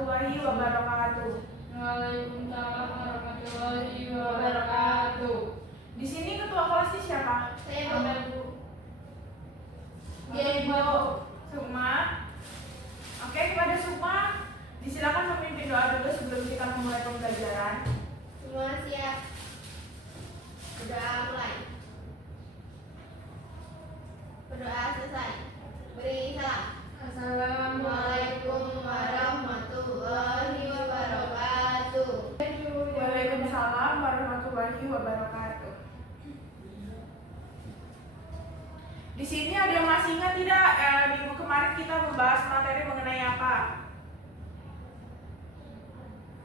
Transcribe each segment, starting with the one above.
warahmatullahi wabarakatuh. Waalaikumsalam warahmatullahi wabarakatuh. Di sini ketua kelasnya siapa? Saya Bu. Ya Ibu Sukma. Oke, kepada Sukma disilakan memimpin doa dulu sebelum kita memulai pembelajaran. Semua siap. Berdoa mulai. Berdoa selesai. Beri salam. Assalamualaikum warahmatullahi wabarakatuh. Waalaikumsalam warahmatullahi wabarakatuh. Di sini ada yang masih ingat tidak minggu kemarin kita membahas materi mengenai apa?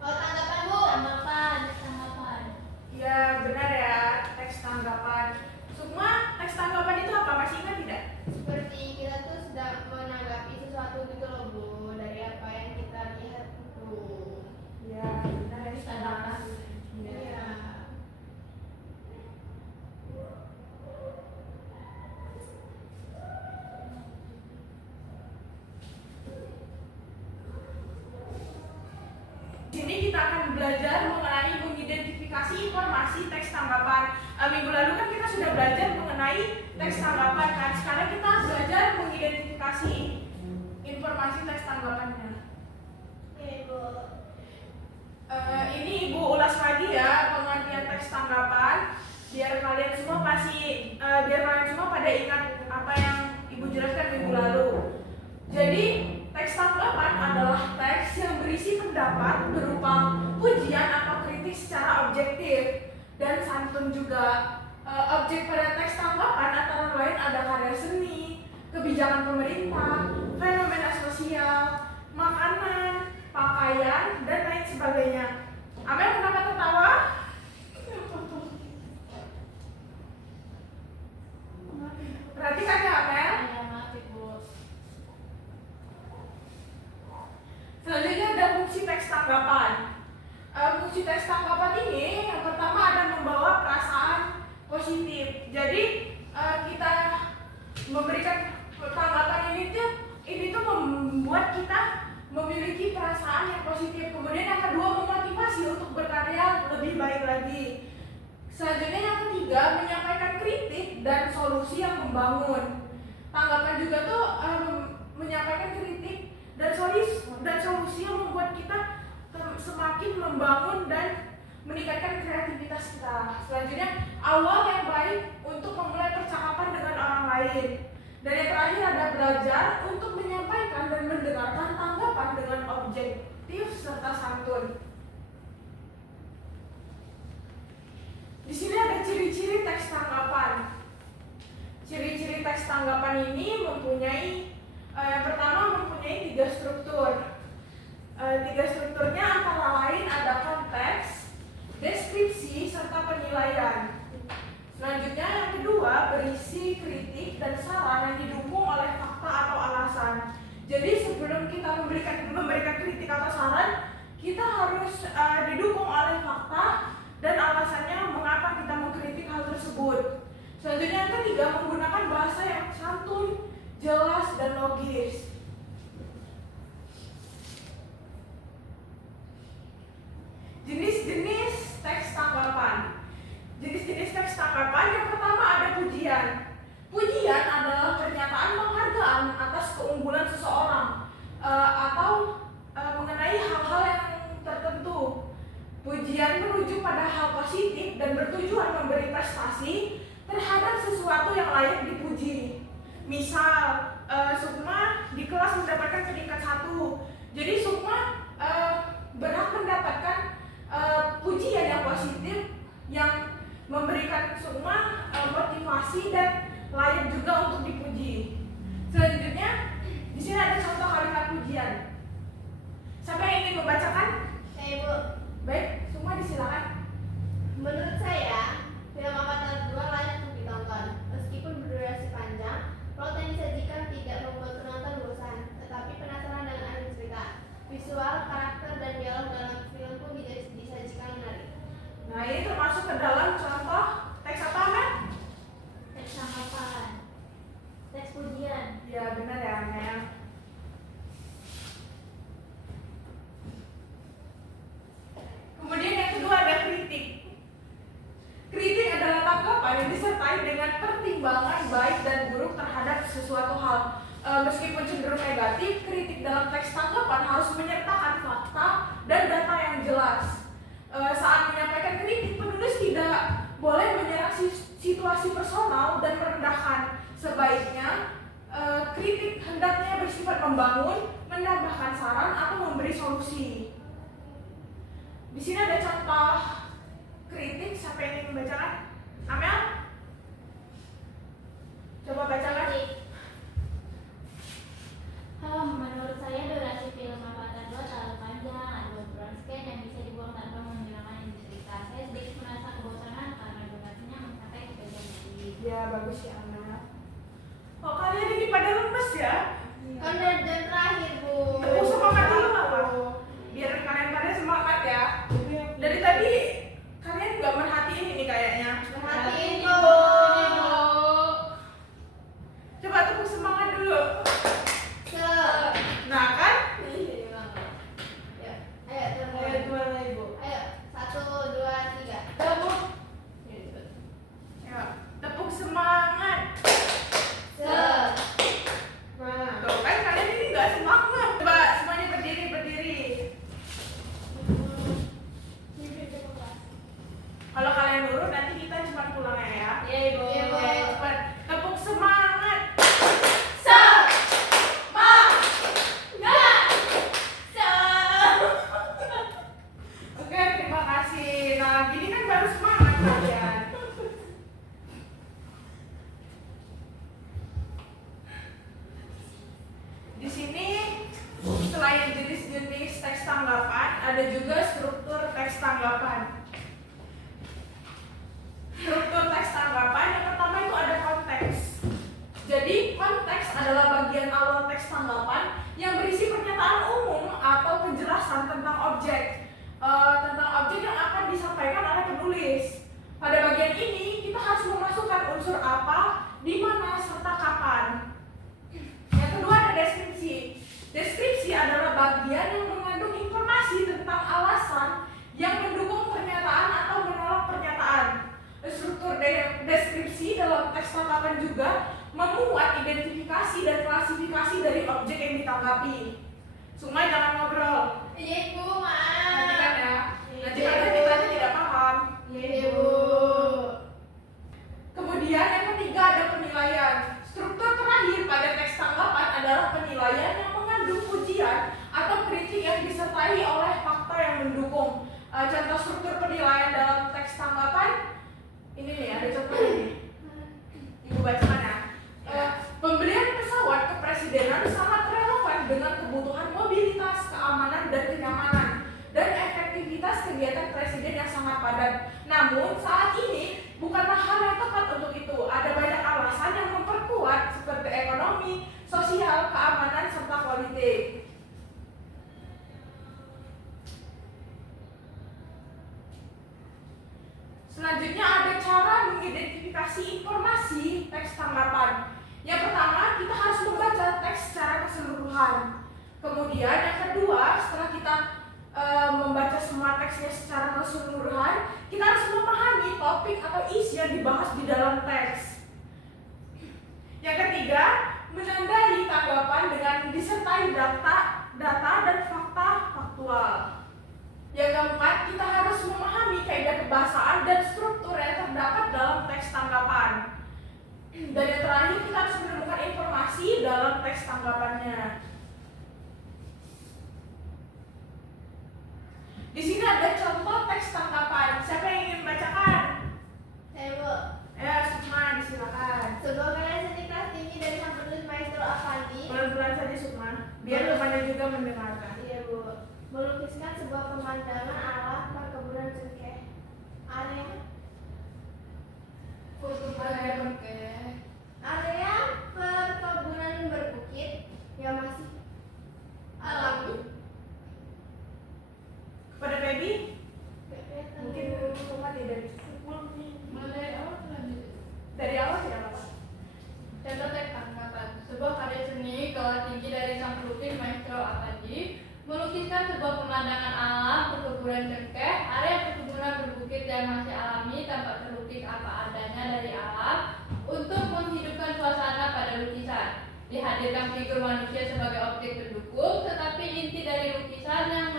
Oh, tanggapan Bu. Tanggapan. Ya benar ya, teks tanggapan. Sukma, teks tanggapan itu apa? Masih ingat tidak? Seperti kita tuh sedang menanggapi sesuatu gitu loh Bu, dari apa yang kita lihat itu. Ya benar ya, tanggapan. Iya. Di sini kita akan belajar mengenai mengidentifikasi informasi teks tanggapan. Minggu lalu kan kita sudah belajar mengenai teks tanggapan kan. Sekarang kita belajar mengidentifikasi informasi teks tanggapannya. Oke Bu. Ini Ibu ulas lagi ya pengertian teks tanggapan biar kalian semua pada ingat apa yang Ibu jelaskan minggu lalu. Jadi teks tanggapan adalah teks yang berisi pendapat berupa pujian atau kritik secara objektif dan santun juga. Objek pada teks tanggapan antara lain ada karya seni, kebijakan pemerintah, fenomena sosial, makanan, pakaian, dan lain sebagainya. Amel, kenapa tertawa? Perhatikan ya Amel. Selanjutnya ada fungsi teks tanggapan. Fungsi teks tanggapan ini yang pertama ada membawa perasaan positif. Jadi kita memberikan tanggapan ini tuh membuat kita memiliki perasaan yang positif. Kemudian yang kedua memotivasi untuk berkarya lebih baik lagi. Selanjutnya yang ketiga menyampaikan kritik dan solusi yang membangun. Tanggapan juga tuh menyampaikan kritik dan solusi yang membuat kita semakin membangun dan meningkatkan kreativitas kita. Selanjutnya awal yang baik untuk memulai percakapan dengan orang lain. Dan yang terakhir ada belajar untuk menyampaikan dan mendengarkan tanggapan dengan objektif serta santun. Di sini ada ciri-ciri teks tanggapan. Ciri-ciri teks tanggapan ini mempunyai yang pertama mempunyai 3 struktur. 3 strukturnya antara lain ada konteks, deskripsi, serta penilaian. Selanjutnya yang kedua berisi kritik dan saran yang didukung oleh fakta atau alasan. Jadi sebelum kita memberikan kritik atau saran, kita harus didukung oleh fakta dan alasannya mengapa kita mengkritik hal tersebut. Selanjutnya yang ketiga menggunakan bahasa yang santun, jelas, dan logis. Jenis-jenis teks tanggapan. Jenis-jenis teks tanggapan yang pertama ada pujian. Pujian adalah pernyataan penghargaan atas keunggulan seseorang atau mengenai hal-hal yang tertentu. Pujian merujuk pada hal positif dan bertujuan memberi prestasi terhadap sesuatu yang layak dipuji. Misal, Sukma di kelas mendapatkan peringkat 1. Jadi Sukma berhak mendapatkan pujian yang positif yang memberikan Sukma motivasi dan layak juga untuk dipuji. Selanjutnya, di sini ada contoh kalimat pujian. Siapa yang ingin membacakan? Saya Bu. Baik, Sukma disilakan. Menurut saya, film Avatar 2 layak untuk ditonton. Meskipun berdurasi panjang, plot yang disajikan tidak membuat penonton bosan, tetapi penasaran dengan akhir cerita. saran atau memberi solusi. Di sini ada contoh kritik, siapa yang ingin membacakan? Amel? Coba bacakan. Menurut saya durasi film Avatar 2 terlalu panjang, ada beberapa scan yang bisa dibuang tanpa menghilangkan industri cerita. Saya sedikit merasa kebosanan karena durasinya mencapai 3 jam lebih. Ya bagus ya Amel. Kok kalian ini pada lemes ya? Kan dari jam terakhir, Bu. Tepuk semangat dulu apa? Biar kalian pada semangat ya. Dari tadi kalian nggak merhatiin ini kayaknya. Perhatiin, Bu. Coba tepuk semangat dulu. Se. Nah kan? Ya, ayo teman. Ayo dua lagi Bu. Ayo, 1, 2, 3. Tepuk. Ya, tepuk semangat. Se. Tuh kan kalian ini nggak semangat. Coba semuanya berdiri berdiri. Kalau kalian nurut nanti kita cepat pulang ya. Iya, Ibu. Iya, Bu. Oke, cepat. Tepuk semangat. Oke, terima kasih. Nah, gini kan baru semangat kalian. Di sini selain jenis-jenis teks tanggapan, ada juga struktur teks tanggapan. Struktur teks tanggapan yang pertama itu ada konteks. Jadi konteks adalah bagian awal teks tanggapan yang berisi pernyataan umum atau penjelasan tentang objek yang akan disampaikan oleh penulis. Pada bagian ini kita harus memasukkan unsur apa, di mana, serta kapan. Yang kedua ada deskripsi. Deskripsi adalah bagian yang mengandung informasi tentang alasan yang mendukung pernyataan atau menolak pernyataan. Struktur deskripsi dalam teks tanggapan juga memuat identifikasi dan klasifikasi dari objek yang ditanggapi. Sumai jangan ngobrol. Iya, Bu, Nanti kan maaf. ya. Nanti kan kita tidak paham. Iya, Bu. Kemudian yang ketiga ada penilaian. Struktur terakhir pada teks tanggapan adalah penilaian yang mengandung pujian atau kritik yang disertai oleh fakta yang mendukung. Contoh struktur penilaian dalam teks tanggapan ini nih, ada contohnya nih. Ibu bacakan ya. Pembelian pesawat kepresidenan sangat relevan dengan kebutuhan mobilitas, keamanan, dan kenyamanan, dan efektivitas kegiatan presiden yang sangat padat. Namun saat ini bukanlah hal yang tepat untuk itu. Ada banyak alasan yang memperkuat seperti ekonomi, sosial, keamanan, serta politik. Selanjutnya ada cara mengidentifikasi informasi teks tanggapan. Yang pertama, kita harus membaca teks secara keseluruhan. Kemudian yang kedua, setelah kita membaca semua teksnya secara keseluruhan, kita harus memahami topik atau isi yang dibahas di dalam teks. Yang ketiga, menandai tanggapan dengan disertai data dan fakta faktual. Yang keempat, kita harus memahami kaidah kebahasaan dan struktur yang terdapat dalam teks tanggapan. Dan yang terakhir, kita harus menemukan informasi dalam teks tanggapannya. Di sini ada contoh teks tanggapan. Siapa yang ingin membacakan? Saya, Bu. Ya, Sukma, disilakan. Sebuah karya seni kelas tinggi dari sang penulis Maestro Avandi. Pelan-pelan saja Sukma, biar temannya juga mendengarkan. Iya, Bu. Melukiskan sebuah pemandangan alam perkebunan cengkeh. Area perkebunan berbukit yang masih alami. Kepada Feby, Gak kelihatan, mungkin Bu. Sukma tidak bisa. Dari awal tidak apa-apa. Contoh teks tanggapan. Sebuah karya seni kelas tinggi dari sang pelukis Maestro Avandi melukiskan sebuah pemandangan alam perkebunan cengkeh. Area perkebunan berbukit yang masih alami tampak terlukis apa adanya dari alam untuk menghidupkan suasana pada lukisan. Dihadirkan figur manusia sebagai objek pendukung, tetapi inti dari lukisan yang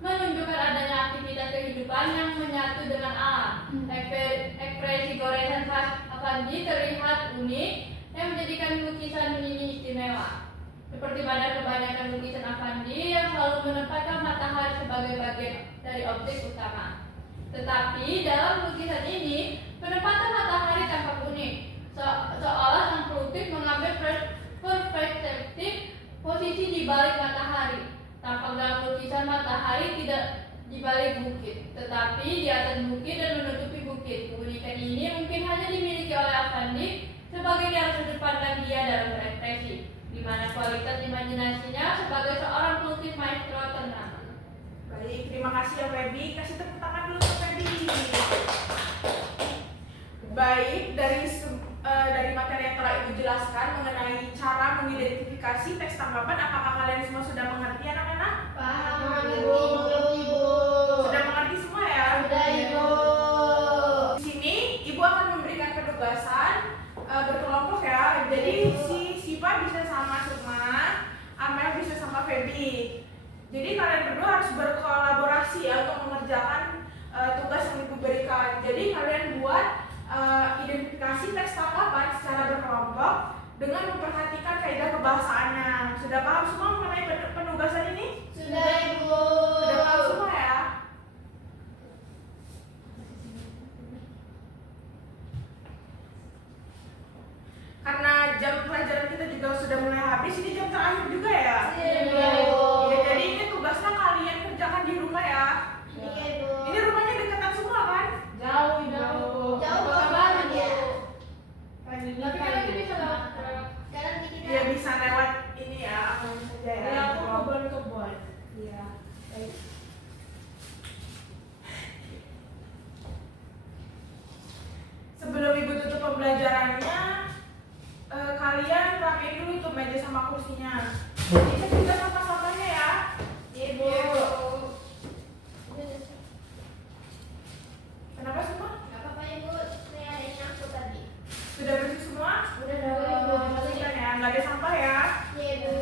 menunjukkan adanya aktivitas kehidupan yang menyatu dengan alam. Ekspresi goresan khas Avandi terlihat unik yang menjadikan lukisan ini istimewa. Seperti pada kebanyakan lukisan Avandi yang selalu menempatkan matahari sebagai bagian dari objek utama. Tetapi dalam lukisan ini, penempatan matahari tampak unik, seolah sang pelukis mengambil perspektif posisi di balik matahari. Tampak dalam lukisan matahari tidak di balik bukit, tetapi di atas bukit dan menutupi bukit. Keunikan ini mungkin hanya dimiliki oleh Avandi sebagai jalan sudut pandang dia dalam berekspresi, di mana kualitas imajinasinya sebagai seorang pelukis maestro ternama. Baik, terima kasih ya Feby. Kasih tepuk tangan dulu ke Feby. Baik, dari materi yang telah Ibu jelaskan mengenai cara mengidentifikasi teks tanggapan, apakah kalian semua sudah mengerti anak-anak? Paham, Ibu. Ibu. Sudah mengerti semua ya? Sudah, Ibu. Di sini Ibu akan memberikan penugasan berkelompok ya. Jadi si Siva bisa sama Sukma, Amel bisa sama Feby. Jadi kalian berdua harus berkolaborasi ya untuk mengerjakan tugas yang Ibu berikan. Jadi kalian buat identifikasi teks tanggapan secara berkelompok dengan memperhatikan kaidah kebahasaannya. Sudah paham semua mengenai penugasan ini? Sudah, Ibu. Sudah paham semua ya? Karena jam pelajaran kita juga sudah mulai habis, ini jam terakhir juga ya? Iya, Ibu. Ya, jadi ini tugasnya kalian kerjakan di rumah ya. Iya, Ibu. Ini rumahnya deketan semua kan? Jauh, Ibu. Jauh Apa banget ya. Tapi kan nanti bisa lewat truk. Sekarang kita Ya bisa lewat ini ya, apa saja ya. Ya, aku kebon-kebon. Iya. Baik. Sebelum Ibu tutup pembelajarannya, kalian rapiin dulu tuh meja sama kursinya. Ini juga sampah-sampahnya ya. Ibu. Kenapa semua? Gak apa-apa, Ibu. Saya ada yang aku tadi. Sudah bersih semua? Udah dong, Ibu. Bersihkan ya, nggak ada sampah ya. Iya, Ibu.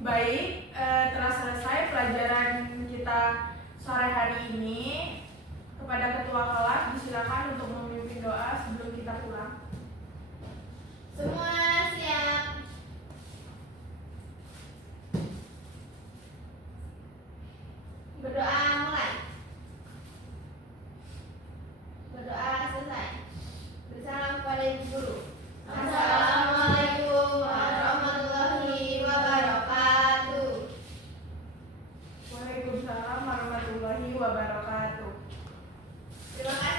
Baik, telah selesai pelajaran kita sore hari ini. Kepada ketua kelas disilakan untuk memimpin doa sebelum kita pulang. Semua siap. Berdoa mulai. Berdoa selesai. Bersalam kepada Ibu Guru. Assalamualaikum warahmatullahi wabarakatuh. Waalaikumsalam warahmatullahi wabarakatuh. Terima kasih.